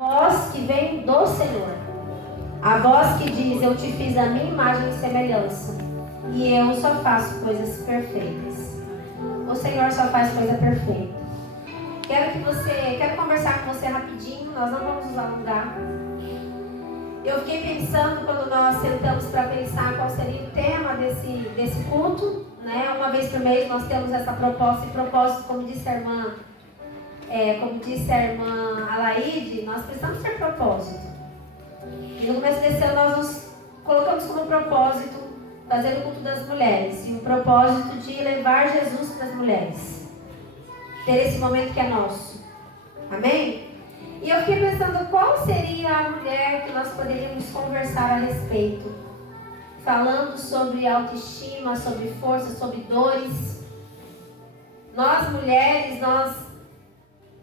voz que vem do Senhor. A voz que diz: eu te fiz a minha imagem e semelhança, e eu só faço coisas perfeitas. O Senhor só faz coisa perfeita. Quero conversar com você rapidinho, nós não vamos nos alongar. Eu fiquei pensando quando nós sentamos para pensar qual seria o tema desse culto, né? Uma vez por mês nós temos essa proposta e propósito, como disse a irmã Alaide, nós precisamos ter propósito. E no começo desse ano nós nos colocamos como propósito fazer o culto das mulheres, e o propósito de levar Jesus para as mulheres, ter esse momento que é nosso. Amém? E eu fiquei pensando qual seria a mulher que nós poderíamos conversar a respeito, falando sobre autoestima, sobre força, sobre dores. Nós mulheres, nós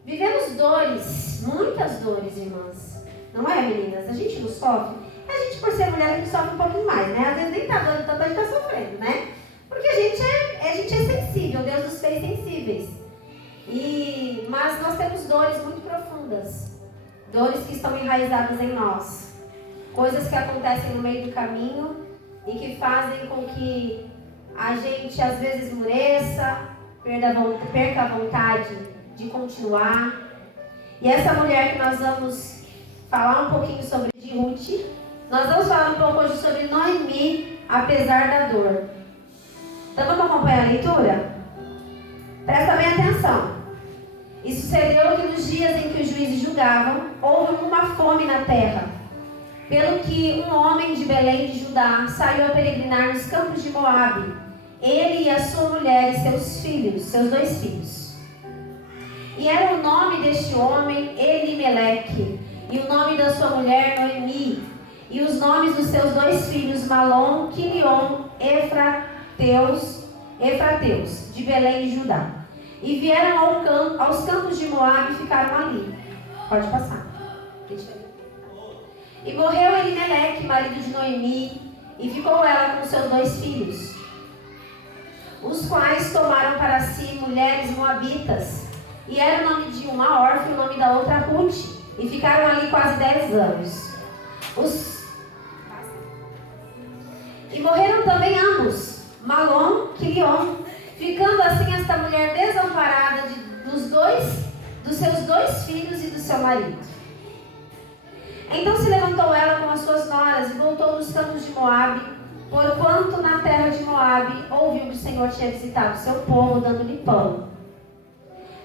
vivemos dores, muitas dores, irmãs. Não é, meninas? A gente não sofre. A gente, por ser mulher, a gente sofre um pouquinho mais, né? Às vezes nem tá doendo, tanto a gente tá sofrendo, né? Porque a gente é sensível, Deus nos fez sensíveis. Mas nós temos dores muito profundas. Dores que estão enraizadas em nós. Coisas que acontecem no meio do caminho e que fazem com que a gente, às vezes, esmoreça, perca a vontade de continuar. E essa mulher que nós vamos falar um pouquinho sobre de Ruth, nós vamos falar um pouco hoje sobre Noemi, apesar da dor. Então vamos acompanhar a leitura? Presta bem atenção. E sucedeu que nos dias em que os juízes julgavam, houve uma fome na terra, pelo que um homem de Belém de Judá saiu a peregrinar nos campos de Moabe, ele e a sua mulher e seus filhos, seus 2 filhos. E era o nome deste homem Elimeleque, e o nome da sua mulher Noemi, e os nomes dos seus 2 filhos Malom, Quilion, Efrateus, de Belém de Judá. E vieram aos campos de Moabe e ficaram ali. Pode passar. E morreu Elimeleque, marido de Noemi, e ficou ela com seus 2 filhos, os quais tomaram para si mulheres moabitas. E era o nome de uma órfã e o nome da outra Ruth. E ficaram ali quase 10 anos. E morreram também ambos, Malom e Quilion, ficando assim esta mulher desamparada dos seus 2 filhos e do seu marido. Então se levantou ela com as suas noras e voltou dos campos de Moabe, porquanto na terra de Moabe ouviu que o Senhor tinha visitado o seu povo, dando-lhe pão.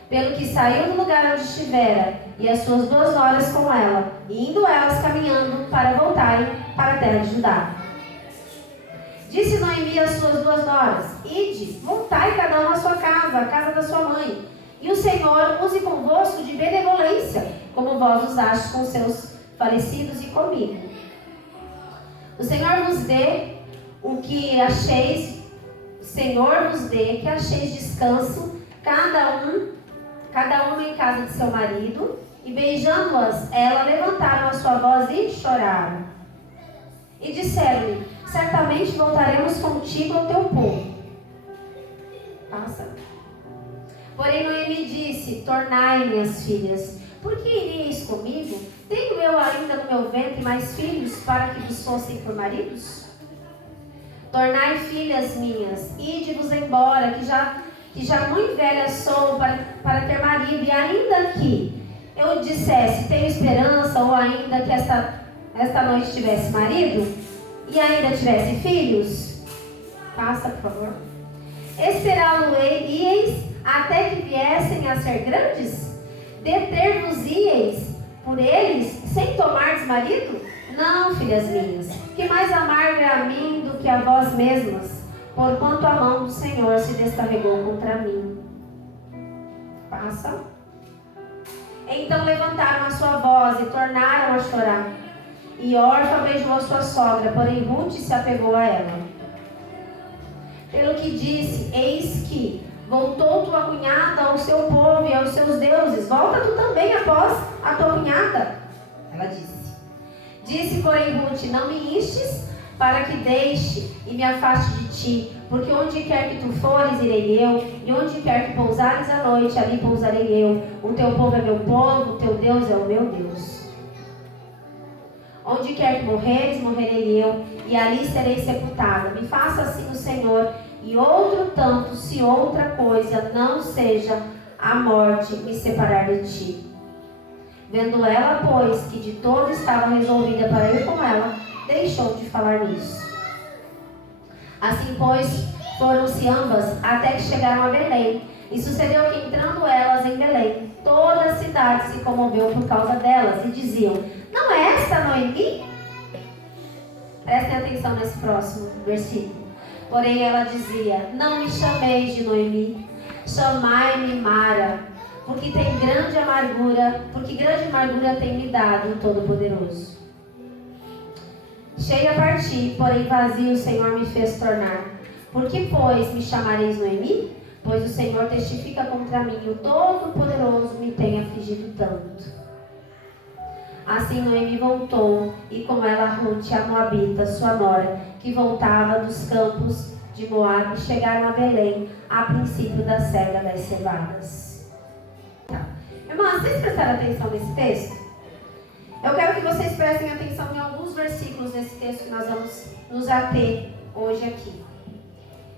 Pelo que saiu do lugar onde estivera, e as suas 2 noras com ela, e indo elas caminhando para voltarem para a terra de Judá. Disse Noemi às suas 2 noras: ide, voltai cada uma à sua casa, à casa da sua mãe, e o Senhor use convosco de benevolência, como vós usastes com seus falecidos e comigo. O Senhor vos dê o que acheis, o Senhor vos dê que acheis descanso, cada uma em casa de seu marido. E beijando-as, ela levantaram a sua voz e choraram. E disseram-lhe: certamente voltaremos contigo ao teu povo. Passa. Porém Noemi disse: tornai, minhas filhas, por que iríeis comigo? Tenho eu ainda no meu ventre mais filhos para que vos fossem por maridos? Tornai, filhas minhas, ide-vos embora, que já muito velha sou para ter marido, e ainda que eu dissesse: tenho esperança, ou ainda que esta noite tivesse marido, e ainda tivesse filhos, passa, por favor. Esperá-lo-eis até que viessem a ser grandes? Deter-vos-ieis por eles, sem tomardes marido? Não, filhas minhas, que mais amargo é a mim do que a vós mesmas, porquanto a mão do Senhor se descarregou contra mim. Passa. Então levantaram a sua voz e tornaram a chorar. E Orfa beijou a sua sogra, porém Ruth se apegou a ela. Pelo que disse: eis que voltou tua cunhada ao seu povo e aos seus deuses. Volta tu também após a tua cunhada. Ela disse. Disse, porém, Ruth: não me instes para que deixe e me afaste de ti, porque onde quer que tu fores, irei eu, e onde quer que pousares à noite, ali pousarei eu. O teu povo é meu povo, o teu Deus é o meu Deus. Onde quer que morreres, morrerei eu, e ali serei sepultada. Me faça assim o Senhor, e outro tanto, se outra coisa não seja a morte me separar de ti. Vendo ela, pois, que de todo estava resolvida para ir com ela, deixou de falar nisso. Assim, pois, foram-se ambas até que chegaram a Belém. E sucedeu que, entrando elas em Belém, toda a cidade se comoveu por causa delas, e diziam: não é esta Noemi? Prestem atenção nesse próximo versículo. Porém ela dizia: não me chameis de Noemi, chamai-me Mara, porque grande amargura tem me dado o Todo-Poderoso. Cheia parti, porém vazio o Senhor me fez tornar. Por que, pois, me chamareis Noemi? Pois o Senhor testifica contra mim, o Todo-Poderoso me tem afligido tanto. Assim Noemi voltou, e com ela Rute, a Moabita, sua nora, que voltava dos campos de Moabe, chegaram a Belém, a princípio da cega das cevadas. Irmãs, vocês prestaram atenção nesse texto? Eu quero que vocês prestem atenção em alguns versículos desse texto que nós vamos nos ater hoje aqui.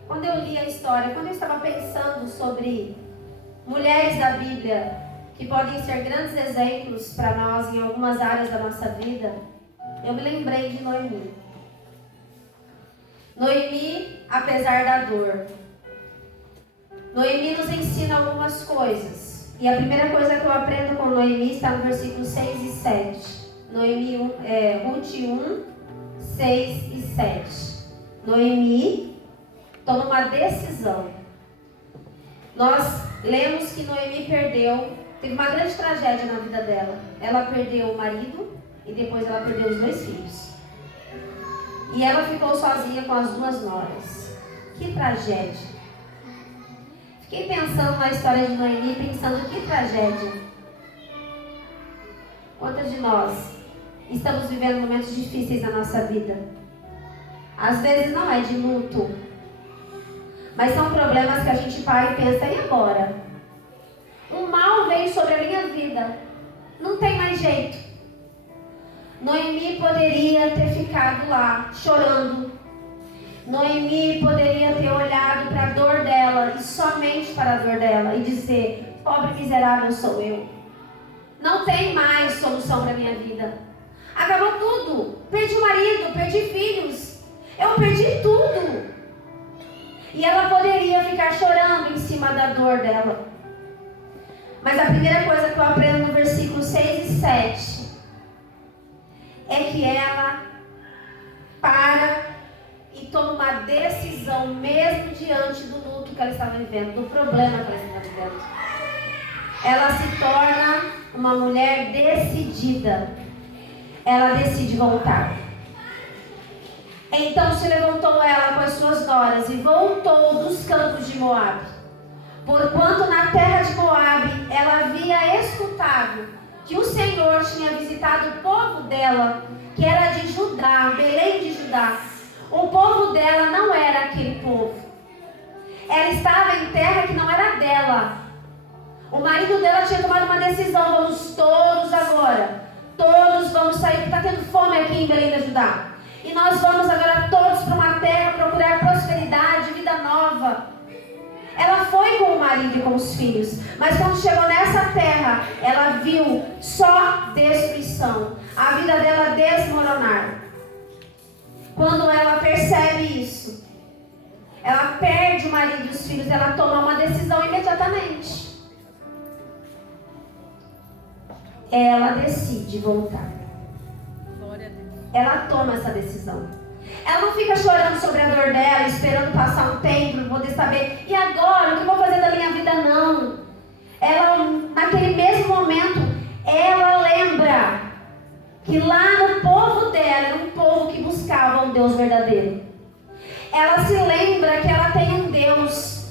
Quando eu li a história, quando eu estava pensando sobre mulheres da Bíblia que podem ser grandes exemplos para nós em algumas áreas da nossa vida, eu me lembrei de Noemi. Noemi, apesar da dor. Noemi nos ensina algumas coisas. E a primeira coisa que eu aprendo com Noemi está no versículo 6 e 7. Rute 1, 6 e 7. Noemi toma uma decisão. Nós lemos que Noemi teve uma grande tragédia na vida dela. Ela perdeu o marido e depois ela perdeu os 2 filhos. E ela ficou sozinha com as 2 noras. Que tragédia. Fiquei pensando na história de Noemi, pensando que tragédia. Quantas de nós estamos vivendo momentos difíceis na nossa vida? Às vezes não é de luto, mas são problemas que a gente para e pensa: e agora? Um mal veio sobre a minha vida, não tem mais jeito. Noemi poderia ter ficado lá chorando. Noemi poderia ter olhado para a dor dela e somente para a dor dela e dizer: pobre miserável sou eu. Não tem mais solução para a minha vida. Acabou tudo. Perdi o marido, perdi filhos. Eu perdi tudo. E ela poderia ficar chorando em cima da dor dela. Mas a primeira coisa que eu aprendo no versículo 6 e 7 é que ela para e toma uma decisão, mesmo diante do luto que ela estava vivendo, do problema que ela estava vivendo. Ela se torna uma mulher decidida. Ela decide voltar. Então se levantou ela com as suas noras e voltou dos campos de Moabe. Porquanto na terra de Moabe ela havia escutado que o Senhor tinha visitado o povo dela, que era de Judá, Belém de Judá. O povo dela não era aquele povo. Ela estava em terra que não era dela. O marido dela tinha tomado uma decisão: vamos todos agora. Todos vamos sair, porque está tendo fome aqui em Belém de Judá. E nós vamos agora todos para uma terra procurar prosperidade, vida nova. Ela foi com o marido e com os filhos. Mas quando chegou nessa terra, ela viu só destruição. A vida dela desmoronar. Quando ela percebe isso, ela perde o marido e os filhos, ela toma uma decisão imediatamente. Ela decide voltar. Ela toma essa decisão. Ela não fica chorando sobre a dor dela, esperando passar um tempo para poder saber: e agora? O que eu vou fazer da minha vida? Não. Ela, naquele mesmo momento, ela lembra que lá no povo dela era um povo que buscava um Deus verdadeiro. Ela se lembra que ela tem um Deus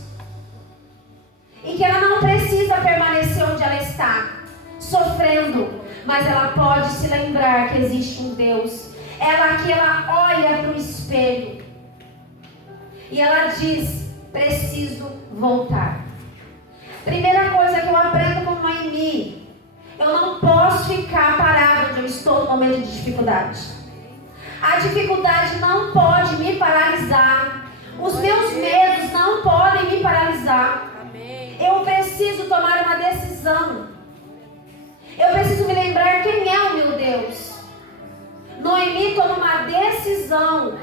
e que ela não precisa permanecer onde ela está, sofrendo, mas ela pode se lembrar que existe um Deus. Ela olha para o espelho e ela diz: preciso voltar. Primeira coisa que eu aprendo com Noemi: eu não posso ficar parada onde eu estou no momento de dificuldade. A dificuldade não pode me paralisar. Os meus medos não podem me paralisar. Eu preciso tomar uma decisão. Eu preciso me lembrar quem é o meu Deus. Noemi toma uma decisão.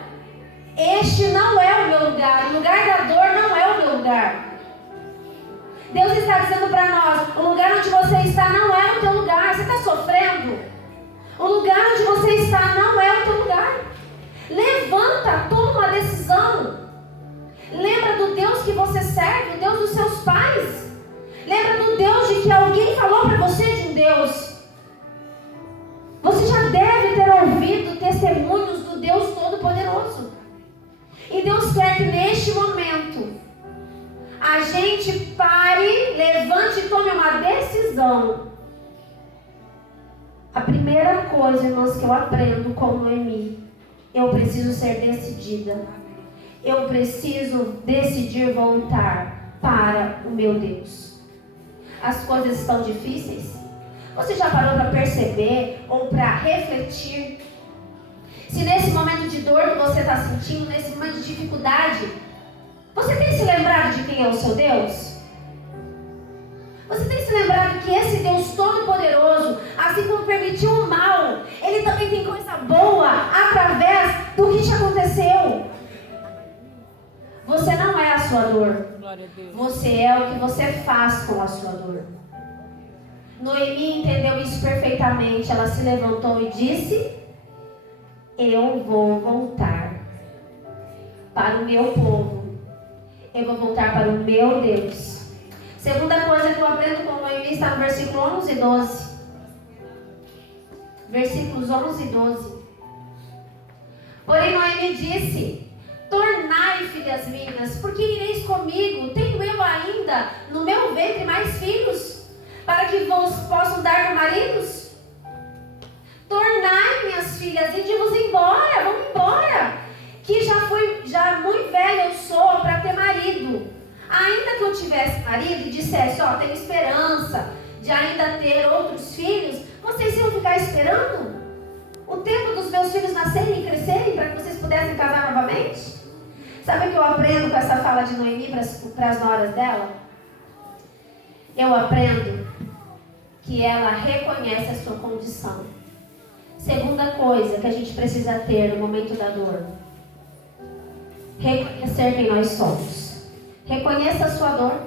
Este não é o meu lugar. O lugar da dor não é o meu lugar. Deus está dizendo para nós: o lugar onde você está não é o teu lugar. Você está sofrendo? O lugar onde você está não é o teu lugar. Levanta, toma uma decisão. Lembra do Deus que você serve, o Deus dos seus pais. Lembra do Deus de que alguém falou para você de um Deus. Você já deve ter ouvido testemunhos do Deus Todo-Poderoso. E Deus quer que neste momento a gente pare, levante e tome uma decisão. A primeira coisa, irmãos, que eu aprendo com Noemi: eu preciso ser decidida. Eu preciso decidir voltar para o meu Deus. As coisas estão difíceis? Você já parou para perceber ou para refletir? Se nesse momento de dor que você está sentindo, nesse momento de dificuldade, você tem se lembrado de quem é o seu Deus? Você tem se lembrado que esse Deus Todo-Poderoso, assim como permitiu o mal, Ele também tem coisa boa através do que te aconteceu? Você não é a sua dor. Você é o que você faz com a sua dor. Noemi entendeu isso perfeitamente. Ela se levantou e disse: eu vou voltar para o meu povo. Eu vou voltar para o meu Deus. Segunda coisa que eu aprendo com Noemi está no versículo 11 e 12. Versículos 11 e 12. Porém Noemi disse: tornai, filhas minhas, porque ireis comigo? Tenho eu ainda no meu ventre mais filhos, para que vos possam dar maridos? Tornai, minhas filhas, e de-vos embora, vamos embora, que já muito velha eu sou para ter marido. Ainda que eu tivesse marido e dissesse: ó, tenho esperança de ainda ter outros filhos, vocês iam ficar esperando o tempo dos meus filhos nascerem e crescerem para que vocês pudessem casar novamente? Sabe o que eu aprendo com essa fala de Noemi para as noras dela? Eu aprendo que ela reconhece a sua condição. Segunda coisa que a gente precisa ter no momento da dor: reconhecer quem nós somos. Reconheça a sua dor.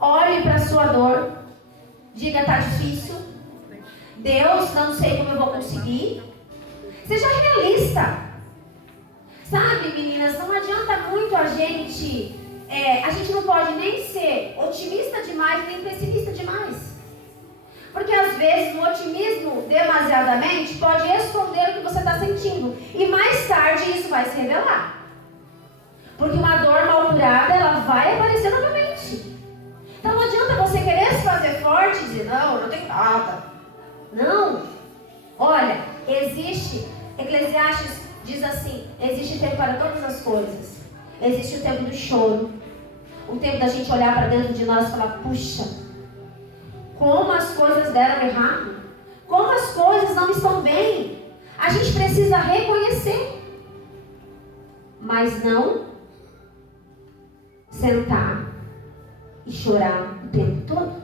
Olhe para a sua dor. Diga: está difícil. Deus, não sei como eu vou conseguir. Seja realista. Sabe, meninas, não adianta muito a gente não pode nem ser otimista demais, nem pessimista demais. Porque às vezes o otimismo demasiadamente pode esconder o que você está sentindo. E mais tarde isso vai se revelar. Porque uma dor mal curada, ela vai aparecer novamente. Então não adianta você querer se fazer forte e dizer: não, eu não tenho nada. Não. Olha, Eclesiastes diz assim: existe tempo para todas as coisas. Existe o tempo do choro. O tempo da gente olhar para dentro de nós e falar: puxa, como as coisas deram errado. Como as coisas não estão bem. A gente precisa reconhecer. Mas não sentar e chorar o tempo todo.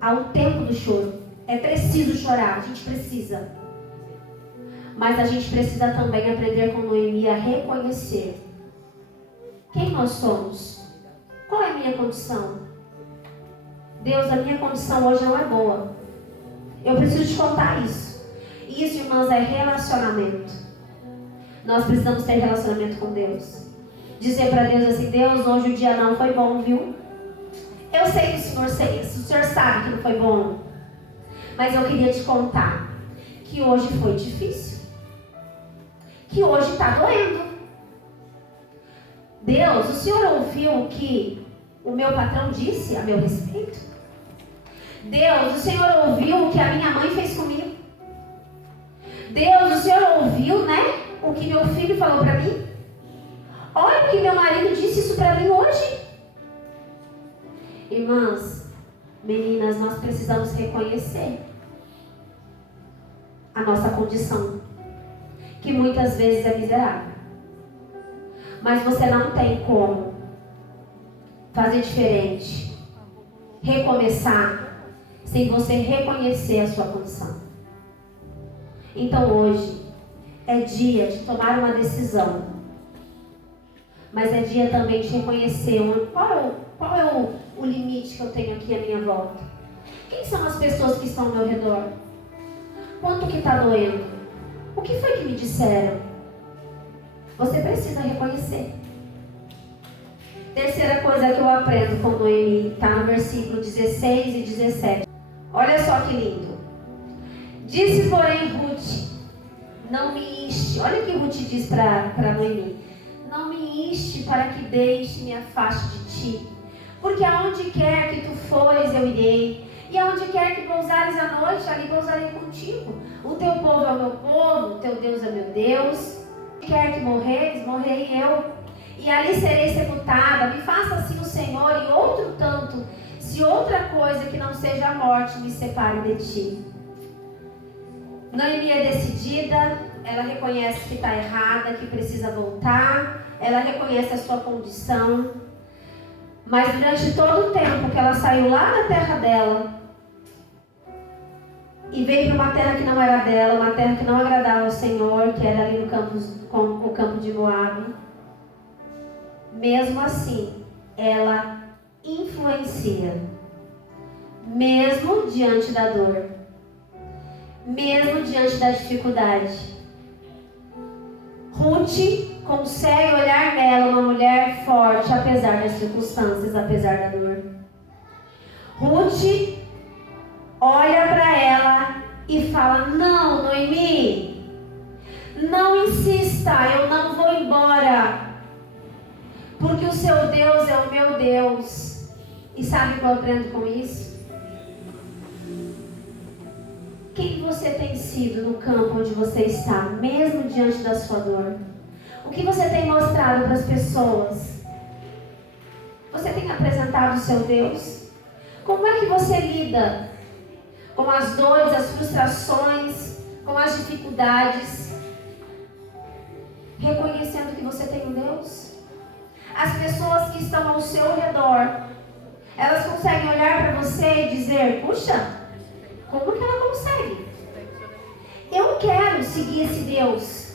Há um tempo do choro. É preciso chorar, a gente precisa. Mas a gente precisa também aprender com Noemi a reconhecer quem nós somos. Qual é a minha condição? Deus, a minha condição hoje não é boa. Eu preciso te contar isso. E isso, irmãs, é relacionamento. Nós precisamos ter relacionamento com Deus. Dizer para Deus assim: Deus, hoje o dia não foi bom, viu? Eu sei que o Senhor sabe que não foi bom. Mas eu queria te contar que hoje foi difícil. Que hoje está doendo. Deus, o Senhor ouviu o que o meu patrão disse a meu respeito? Deus, o Senhor ouviu o que a minha mãe fez comigo? Deus, o Senhor ouviu, né, o que meu filho falou para mim? Olha o que meu marido disse isso para mim hoje. Irmãs, meninas, nós precisamos reconhecer. a nossa condição, que muitas vezes é miserável. Mas você não tem como fazer diferente, recomeçar, sem você reconhecer a sua condição. Então hoje é dia de tomar uma decisão, mas é dia também de reconhecer qual é o limite que eu tenho aqui à minha volta. Quem são as pessoas que estão ao meu redor? Quanto que está doendo? O que foi que me disseram? Você precisa reconhecer. Terceira coisa que eu aprendo com Noemi, está no versículo 16 e 17. Olha só que lindo. Disse, porém, Ruth, não me inste. Olha o que Ruth diz para Noemi. Não me inste para que deixe me afaste de ti. Porque aonde quer que tu fores, eu irei. E aonde quer que pousares a noite, ali pousarei contigo. O teu povo é o meu povo, o teu Deus é meu Deus. Onde quer que morreres, morrerei eu. E ali serei sepultada. Me faça assim o Senhor, e outro tanto, se outra coisa que não seja a morte me separe de ti. Noemi é decidida, ela reconhece que está errada, que precisa voltar, ela reconhece a sua condição, mas durante todo o tempo que ela saiu lá da terra dela e veio para uma terra que não era dela, uma terra que não agradava ao Senhor, que era ali o campo de Moabe, mesmo assim, ela influencia, mesmo diante da dor, mesmo diante da dificuldade. Ruth consegue olhar nela uma mulher forte, apesar das circunstâncias, apesar da dor. Ruth olha para ela e fala: não, Noemi, não insista, eu não vou embora, porque o seu Deus é o meu Deus. E sabe o que eu aprendo com isso? Quem você tem sido no campo onde você está, mesmo diante da sua dor? O que você tem mostrado para as pessoas? Você tem apresentado o seu Deus? Como é que você lida com as dores, as frustrações, com as dificuldades? Reconhecendo que você tem um Deus? As pessoas que estão ao seu redor, elas conseguem olhar para você e dizer: puxa, como que ela consegue? Eu quero seguir esse Deus.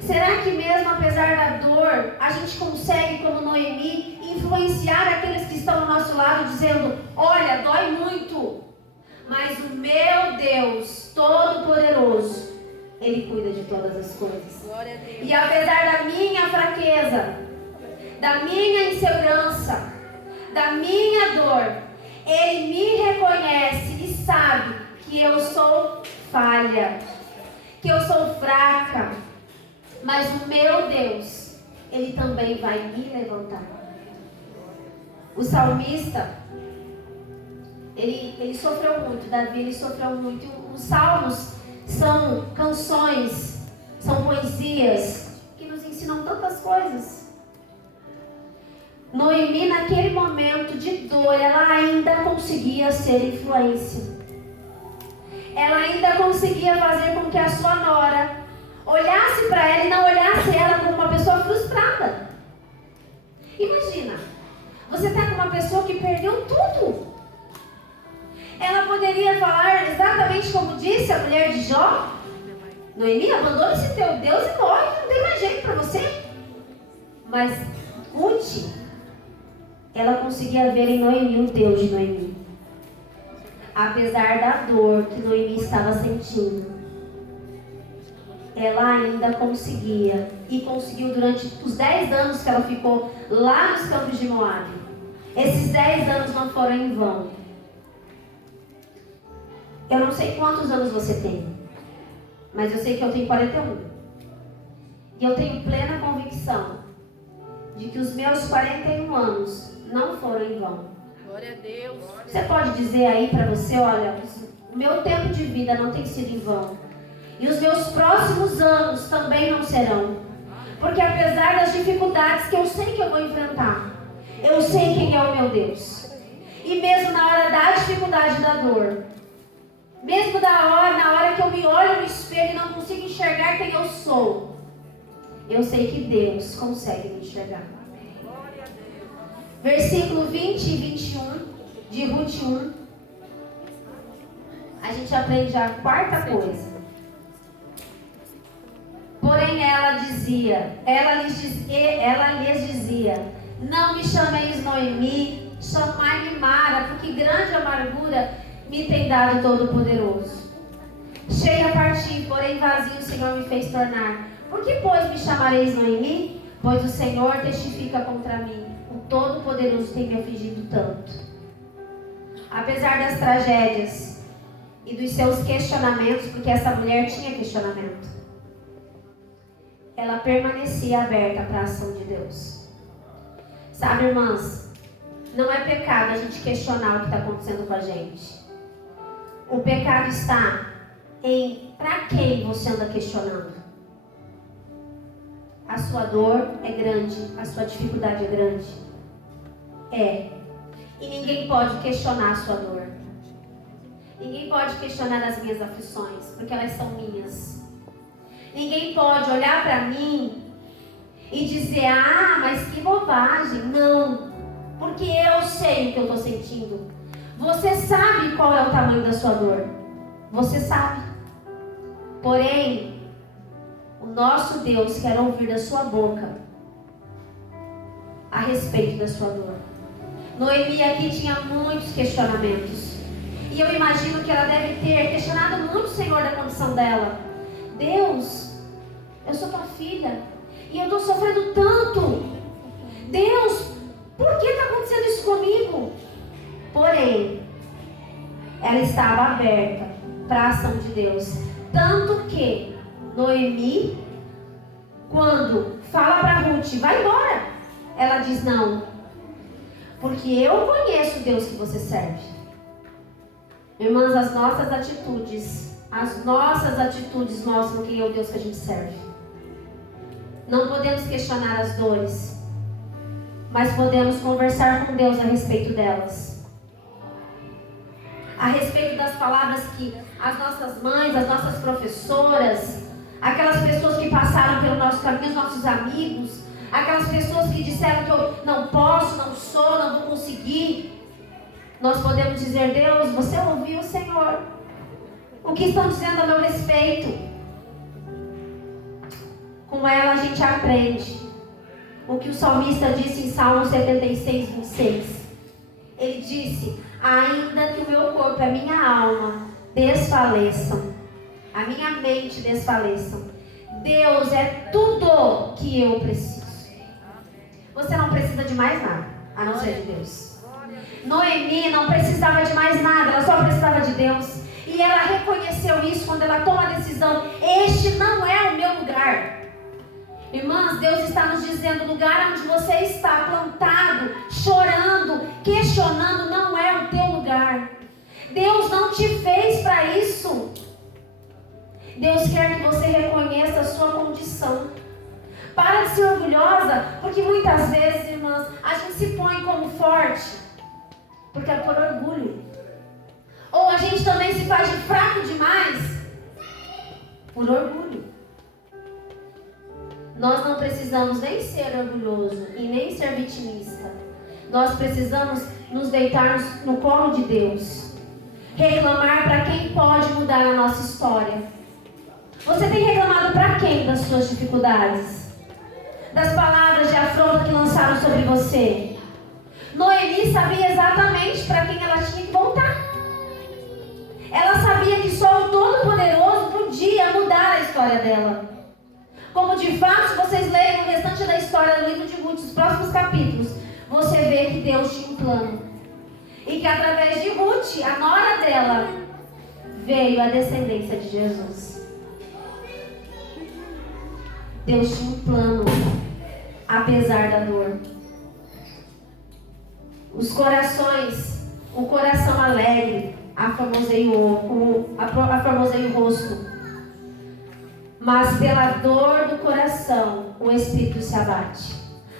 Será que mesmo apesar da dor, a gente consegue, como Noemi, influenciar aqueles que estão ao nosso lado, dizendo: olha, dói muito, mas o meu Deus Todo-Poderoso, Ele cuida de todas as coisas. E apesar da minha fraqueza, da minha insegurança, da minha dor, Ele me reconhece e sabe que eu sou falha, que eu sou fraca, mas o meu Deus, Ele também vai me levantar. O salmista, ele sofreu muito, Davi, ele sofreu muito. Os salmos são canções, são poesias que nos ensinam tantas coisas. Noemi, naquele momento de dor, ela ainda conseguia ser influência. Ela ainda conseguia fazer com que a sua nora olhasse para ela e não olhasse ela como uma pessoa frustrada. Imagina, você está com uma pessoa que perdeu tudo. Ela poderia falar exatamente como disse a mulher de Jó: Noemi, abandona esse teu Deus e morre, não tem mais jeito para você. Mas Ruth, ela conseguia ver em Noemi o Deus de Noemi. Apesar da dor que Noemi estava sentindo, ela ainda conseguia, e conseguiu durante os 10 anos que ela ficou lá nos campos de Moabe. Esses 10 anos não foram em vão. Eu não sei quantos anos você tem, mas eu sei que eu tenho 41. E eu tenho plena convicção de que os meus 41 anos não foram em vão. Glória a Deus. Você pode dizer aí para você: olha, o meu tempo de vida não tem sido em vão. E os meus próximos anos também não serão. Porque apesar das dificuldades que eu sei que eu vou enfrentar, eu sei quem é o meu Deus. E mesmo na hora da dificuldade e da dor, mesmo na hora enxergar quem eu sou, eu sei que Deus consegue me enxergar. Versículo 20 e 21 de Ruth 1. A gente aprende a quarta coisa. Porém ela lhes dizia: não me chameis Noemi, chamai-me Mara, porque grande amargura me tem dado Todo-Poderoso. Cheia parti, porém vazio o Senhor me fez tornar. Por que, pois, me chamareis Noemi? Pois o Senhor testifica contra mim. O Todo-Poderoso tem me afligido tanto. Apesar das tragédias e dos seus questionamentos, porque essa mulher tinha questionamento, ela permanecia aberta para a ação de Deus. Sabe, irmãs, não é pecado a gente questionar o que está acontecendo com a gente. O pecado está em para quem você anda questionando. A sua dor é grande, a sua dificuldade é grande. É. E ninguém pode questionar a sua dor. Ninguém pode questionar as minhas aflições, porque elas são minhas. Ninguém pode olhar para mim e dizer: ah, mas que bobagem. Não, porque eu sei o que eu estou sentindo. Você sabe qual é o tamanho da sua dor. Você sabe. Porém, o nosso Deus quer ouvir da sua boca a respeito da sua dor. Noemi aqui tinha muitos questionamentos. E eu imagino que ela deve ter questionado muito o Senhor da condição dela. Deus, eu sou tua filha e eu estou sofrendo tanto. Deus, por que está acontecendo isso comigo? Porém, ela estava aberta para a ação de Deus. Tanto que Noemi, quando fala para Ruth, vai embora, ela diz: não, porque eu conheço o Deus que você serve. Irmãs, as nossas atitudes mostram quem é o Deus que a gente serve. Não podemos questionar as dores, mas podemos conversar com Deus a respeito delas. A respeito das palavras que as nossas mães, as nossas professoras, aquelas pessoas que passaram pelo nosso caminho, os nossos amigos, aquelas pessoas que disseram que eu não posso, não sou, não vou conseguir. Nós podemos dizer: Deus, você ouviu o Senhor? O que estão dizendo a meu respeito? Com ela a gente aprende o que o salmista disse em Salmo 76, 26. Ele disse: ainda que o meu corpo e a minha alma desfaleçam, a minha mente desfaleçam, Deus é tudo que eu preciso. Você não precisa de mais nada, a não ser de Deus. Noemi não precisava de mais nada, ela só precisava de Deus. E ela reconheceu isso quando ela toma a decisão: este não é o meu lugar. Irmãs, Deus está nos dizendo: o lugar onde você está plantado, chorando, questionando, não é o teu lugar. Deus não te fez para isso. Deus quer que você reconheça a sua condição. Para de ser orgulhosa, porque muitas vezes, irmãs, a gente se põe como forte, porque é por orgulho. Ou a gente também se faz de fraco demais, por orgulho. Nós não precisamos nem ser orgulhoso e nem ser vitimista. Nós precisamos nos deitar no colo de Deus. Reclamar para quem pode mudar a nossa história. Você tem reclamado para quem das suas dificuldades? Das palavras de afronta que lançaram sobre você? Noemi sabia exatamente para quem ela tinha que voltar. Ela sabia que só o Todo-Poderoso podia mudar a história dela. Como de fato, se vocês lerem o restante da história do livro de Ruth, os próximos capítulos, você vê que Deus tinha um plano. E que através de Ruth, a nora dela, veio a descendência de Jesus. Deus tinha um plano, apesar da dor. Os corações, o coração alegre, aformoseia o rosto. Mas pela dor do coração, o espírito se abate.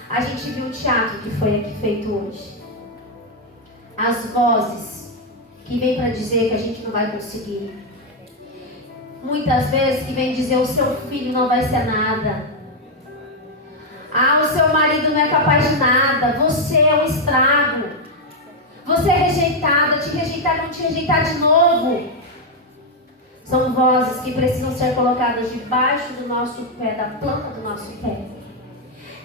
A gente viu um teatro que foi aqui feito hoje. As vozes que vêm para dizer que a gente não vai conseguir. muitas vezes que vem dizer: o seu filho não vai ser nada. Ah, o seu marido não é capaz de nada. Você é um estrago. Você é rejeitada. Te rejeitar, vão te rejeitar de novo. São vozes que precisam ser colocadas debaixo do nosso pé, da planta do nosso pé.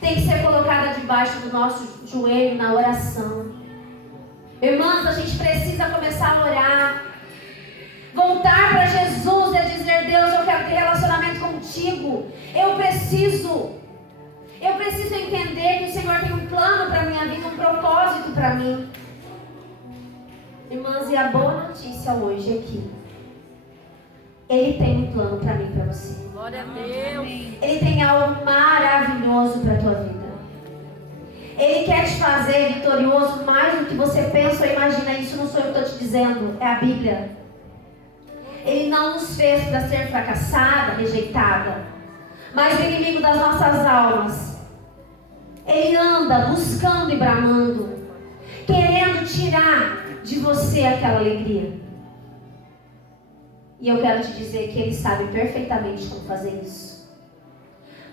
Tem que ser colocada debaixo do nosso joelho na oração. Irmãs, a gente precisa começar a orar. Voltar para Jesus e dizer: Deus, eu quero ter relacionamento contigo. Eu preciso entender que o Senhor tem um plano para a minha vida, um propósito para mim. Irmãs, e a boa notícia hoje é que Ele tem um plano para mim e para você. Glória a Deus. Ele tem algo maravilhoso para a tua vida. Ele quer te fazer vitorioso mais do que você pensa ou imagina. Isso não sou eu que estou te dizendo, é a Bíblia. Ele não nos fez para ser fracassada, rejeitada, mas o inimigo das nossas almas, ele anda buscando e bramando, querendo tirar de você aquela alegria. E eu quero te dizer que Ele sabe perfeitamente como fazer isso.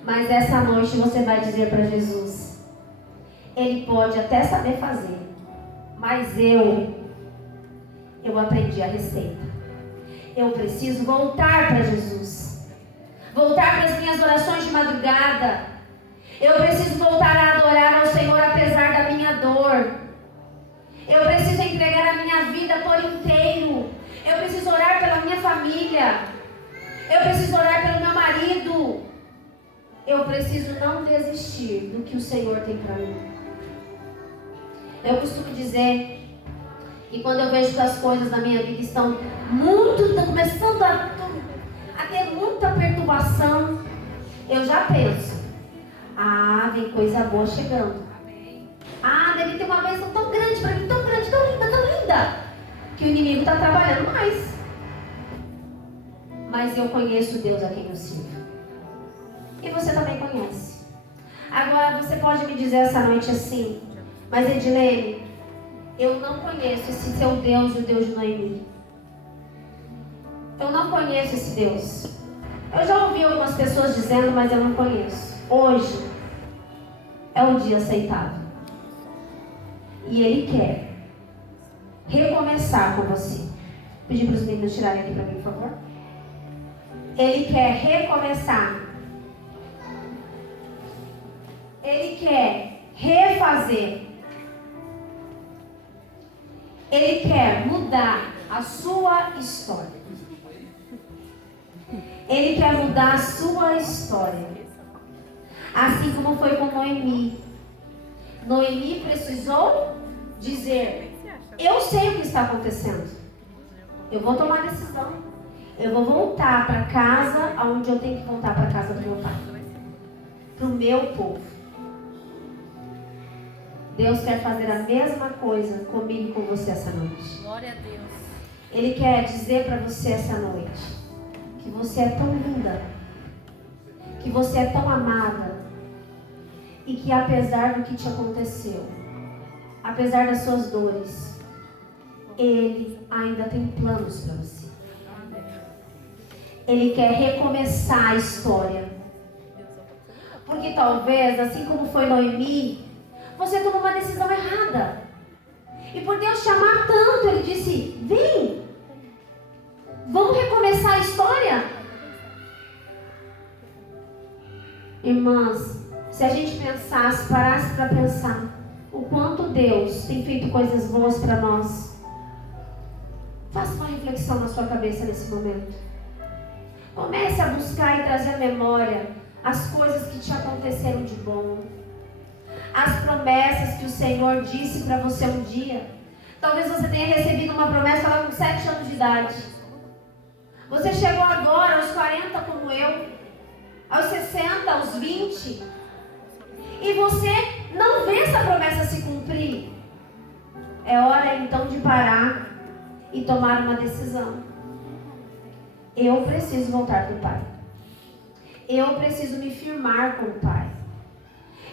Mas essa noite você vai dizer para Jesus: Ele pode até saber fazer, mas eu aprendi a receita. Eu preciso voltar para Jesus. Voltar para as minhas orações de madrugada. Eu preciso voltar a adorar ao Senhor apesar da minha dor. Eu preciso entregar a minha vida por inteiro. Eu preciso orar pela minha família. Eu preciso orar pelo meu marido. Eu preciso não desistir do que o Senhor tem para mim. Eu costumo dizer que quando eu vejo que as coisas na minha vida estão começando a ter muita perturbação, eu já penso: ah, vem coisa boa chegando. Ah, deve ter uma bênção tão grande para mim, tão grande, tão linda, que o inimigo está trabalhando mais. Mas eu conheço o Deus a quem eu sirvo. E você também conhece. Agora você pode me dizer essa noite assim: mas Edilene, eu não conheço esse seu Deus, o Deus de Noemi. Eu não conheço esse Deus. Eu já ouvi algumas pessoas dizendo, mas eu não conheço. Hoje é um dia aceitável. E Ele quer recomeçar com você. Vou pedir para os meninos tirarem aqui para mim, por favor. Ele quer recomeçar. Ele quer refazer. Ele quer mudar a sua história. Ele quer mudar a sua história. Assim como foi com Noemi. Noemi precisou dizer: eu sei o que está acontecendo. Eu vou tomar decisão. Eu vou voltar para casa onde eu tenho que voltar, para a casa do meu pai. Para o meu povo. Deus quer fazer a mesma coisa comigo e com você essa noite. Glória a Deus. Ele quer dizer para você essa noite que você é tão linda, que você é tão amada, e que apesar do que te aconteceu, apesar das suas dores, Ele ainda tem planos para você. Ele quer recomeçar a história. Porque talvez, assim como foi Noemi, você tomou uma decisão errada. E por Deus te amar tanto, Ele disse: vem, vamos recomeçar a história. Irmãs, se a gente parasse para pensar o quanto Deus tem feito coisas boas para nós, faça uma reflexão na sua cabeça nesse momento. Comece a buscar e trazer à memória as coisas que te aconteceram de bom, as promessas que o Senhor disse para você um dia. Talvez você tenha recebido uma promessa lá com 7 anos de idade. Você chegou agora aos 40 como eu, aos 60, aos 20, e você não vê essa promessa se cumprir. É hora então de parar e tomar uma decisão. Eu preciso voltar para o Pai. Eu preciso me firmar com o Pai.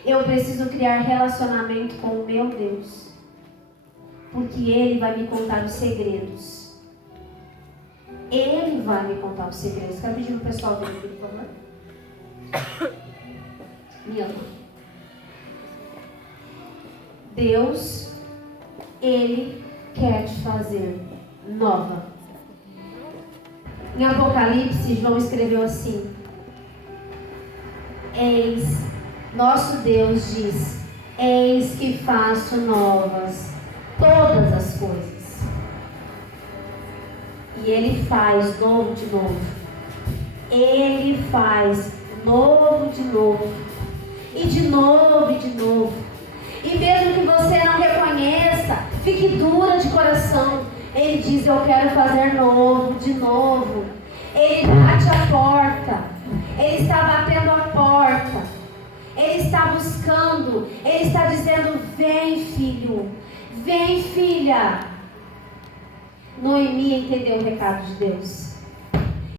Eu preciso criar relacionamento com o meu Deus. Porque Ele vai me contar os segredos. Ele vai me contar os segredos. Quero pedir para o pessoal vir aqui, por favor. Minha irmã. Deus, Ele quer te fazer nova. Em Apocalipse, João escreveu assim: Eis, nosso Deus diz, eis que faço novas todas as coisas. E Ele faz novo de novo. Ele faz novo de novo. E de novo e de novo. E mesmo que você não reconheça, fique dura de coração, Ele diz: eu quero fazer novo de novo. Ele bate a porta. Ele está batendo a porta. Ele está buscando. Ele está dizendo: vem, filho. Vem, filha. Noemi entendeu o recado de Deus.